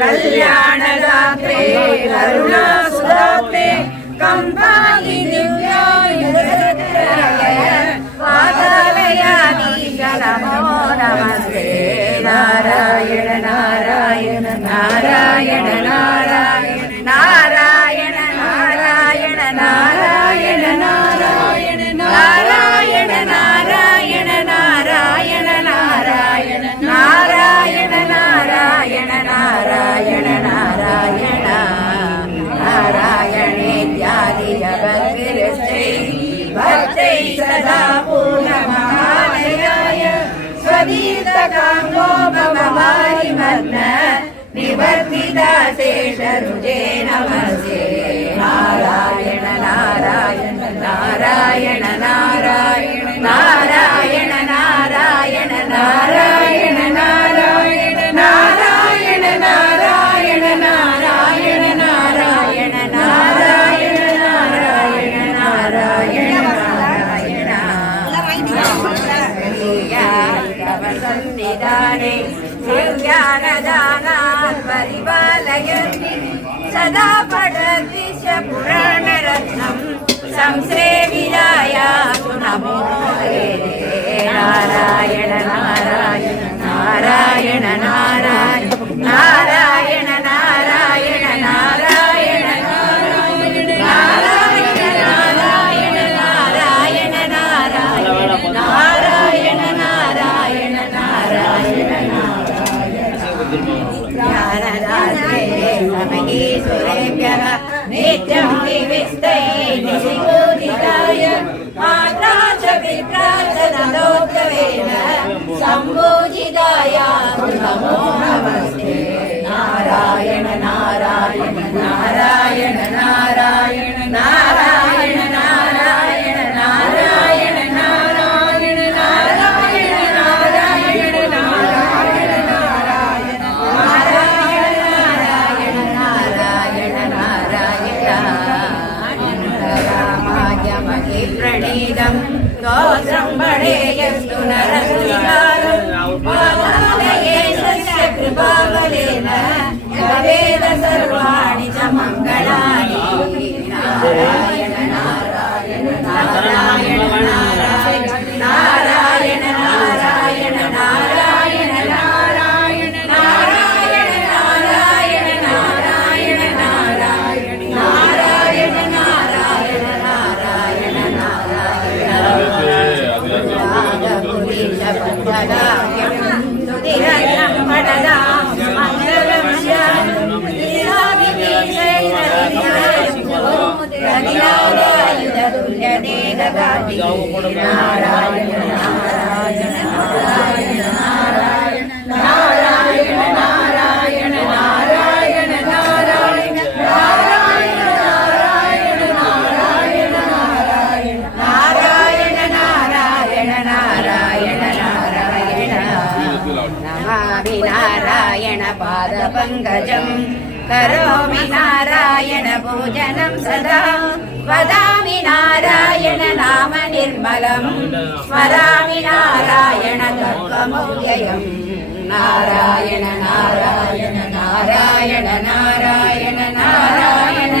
കല്യാണദാത്രേ കരുണാസുതാത്രേ കമ്പാനി നമോ നമസ്തേ നാരായണ നാരായണ നാരായണ ಮಗ್ನ ನಿವರ್ತಿತ ಶೇಷರುಜೇ ನಮಸ್ತೆ ನಾರಾಯಣ ನಾರಾಯಣ ನಾರಾಯಣ ನಾರಾಯಣ ನಾರಾಯಣ ನಾರಾಯಣ ನಾರಾಯಣ सदा पठदिश पुराणरत्नं संसेविराय नमो नारायण नारायण नारायण नारायण नित्यं विविस्तये निशिबोधिताय मात्रा च पित्रा च नदोत्तवेन सम्बोधिताय नमो नमस्ते नारायण नारायण नारायण नारायण नारायण गोत्रम्बणे यस्तु नरस्य कृपाबलेन सर्वाणि च मङ्गलानि நாராயண நாராயண நாராயண நாராயண நாராயண நாராயண நாராயண நாராயண நாராயண நாராயண വദാമി നാരായണ നാമ നിർമ്മലം സ്മരാമി നാരായണ തത്വമൗര്യം നാരായണ നാരായണ നാരായണ നാരായണ നാരായണ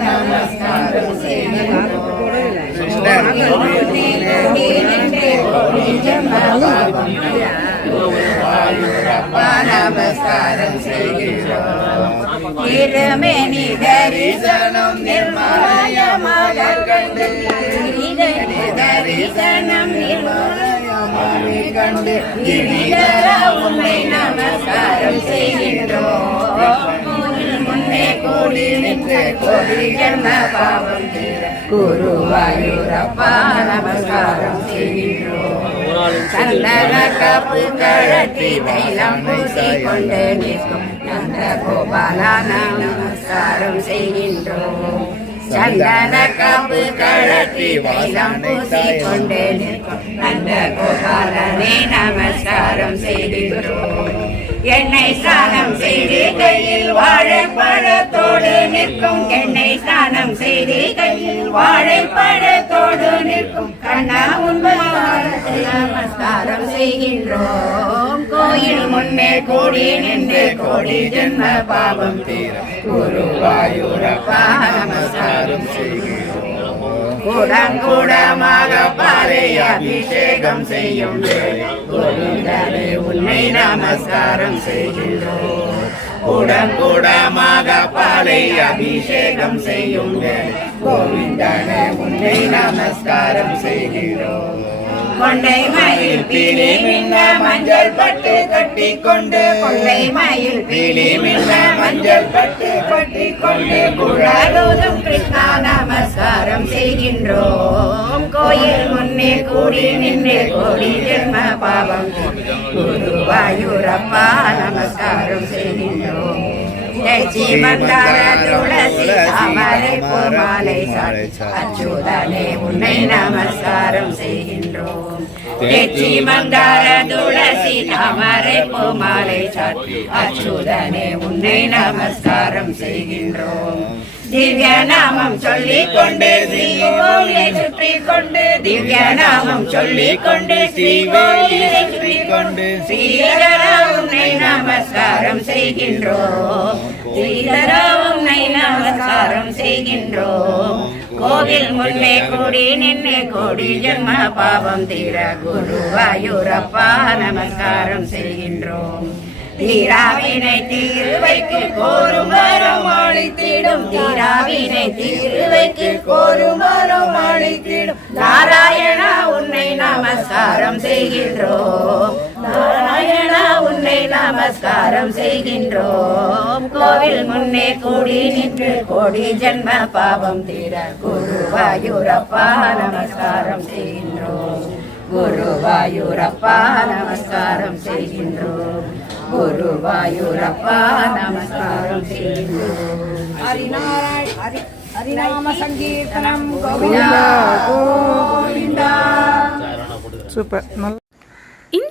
நமஸ்காரம் நமஸ்காரம் திருமேனி தரிசனம் நிர்மலயமாக கண்டு தரிசனம் நிர்மலயமாக கண்டு கிரிதர உன்னை நமஸ்காரம் செய்கின்றோம் கூடி நின்று கோடி என்ன பாவம் தீர குருவாயூரப்பா நமஸ்காரம் செய்கின்றோம். சந்தன கப்பு கழற்றி தைலம் பூசி கொண்டு நிற்கும் நந்த கோபாலா நமஸ்காரம் செய்கின்றோம். சந்தன காப்பு கழற்றி தைலம் பூசி கொண்டு நிற்கும் நந்த கோபாலனே நமஸ்காரம் செய்கின்றோம். என்னை ஸ்நானம் செய்து கையில் வாழைப்பழத்தோடு நிற்கும். என்னை ஸ்நானம் செய்து கையில் வாழைப்பழத்தோடு நிற்கும். கண்ணா உண்மையாக நமஸ்காரம் செய்கின்றோம். கோயில் முன்னே கூடி நின்று கோடி ஜென்ம பாவம் தீர குருவாயூரப்பா நமஸ்காரம் செய்கிறோம் கூடங்கூடமாக பாலை அபிஷேகம் செய்யும் வேளை. கோவிந்தனே உன்னை நமஸ்காரம் செய்கின்றோம். கூடங்கூடமாக பாலை அபிஷேகம் செய்யுங்கள் வேளை. கோவிந்தனே உன்னை நமஸ்காரம் செய்கிறோம் கொண்டை மயில் பீலி மின்ன மஞ்சள் பட்டு கட்டி கொண்டு கொண்டை மயில் பீலி மின்ன மஞ்சள் பட்டு கட்டி கொண்டு குழலோதும் கிருஷ்ணா நமஸ்காரம் செய்கின்றோம். கோயில் முன்னே கூடி நின்று கோடி ஜென்ம பாவம். குருவாயூரப்பா நமஸ்காரம் செய்கின்றோம். ஜெய்ச்சி மந்தார துளசி தாமரை பூமாலை சாட்சி அச்சுதனே உன்னை நமஸ்காரம் செய்கின்றோம். ஜெய்ச்சி மந்தார துளசி தாமரை பூமாலை சாட்சி அச்சுதனே உன்னை நமஸ்காரம் செய்கின்றோம். திவ்ய நாமம் சொல்லிக் கொண்டு ஸ்ரீகோயிலை சுற்றி கொண்டு திவ்ய நாமம் சொல்லிக் கொண்டு ஸ்ரீகோயிலை சுற்றி கொண்டு ஸ்ரீதரா உன்னை நமஸ்காரம் செய்கின்றோம் ஸ்ரீதரா உன்னை நமஸ்காரம் செய்கின்றோம் கோவில் முன்னே கூடி நின்று கோடி ஜென்ம பாவம் தீர குருவாயூரப்பா நமஸ்காரம் செய்கின்றோம் தீராவினை தீர்வைக்கு கோரும் வரம் அழித்திடும் தீராவினை தீர்வைக்கு கோரும் வரம் அழித்திடும் நாராயணா உன்னை நமஸ்காரம் செய்கின்றோம் நாராயணா நமஸ்காரம் செய்கின்றோம். கோவில் முன்னே கூடி நின்று கோடி ஜென்ம பாவம் தீர குருவாயூரப்பா நமஸ்காரம் செய்கின்றோம். குருவாயூரப்பா நமஸ்காரம் செய்கின்றோம். குருவாயூரப்பா நமஸ்காரம் செய்கின்றோம். சங்கீர்த்தனம் கோவிந்தா கோவிந்தா. சூப்பர்.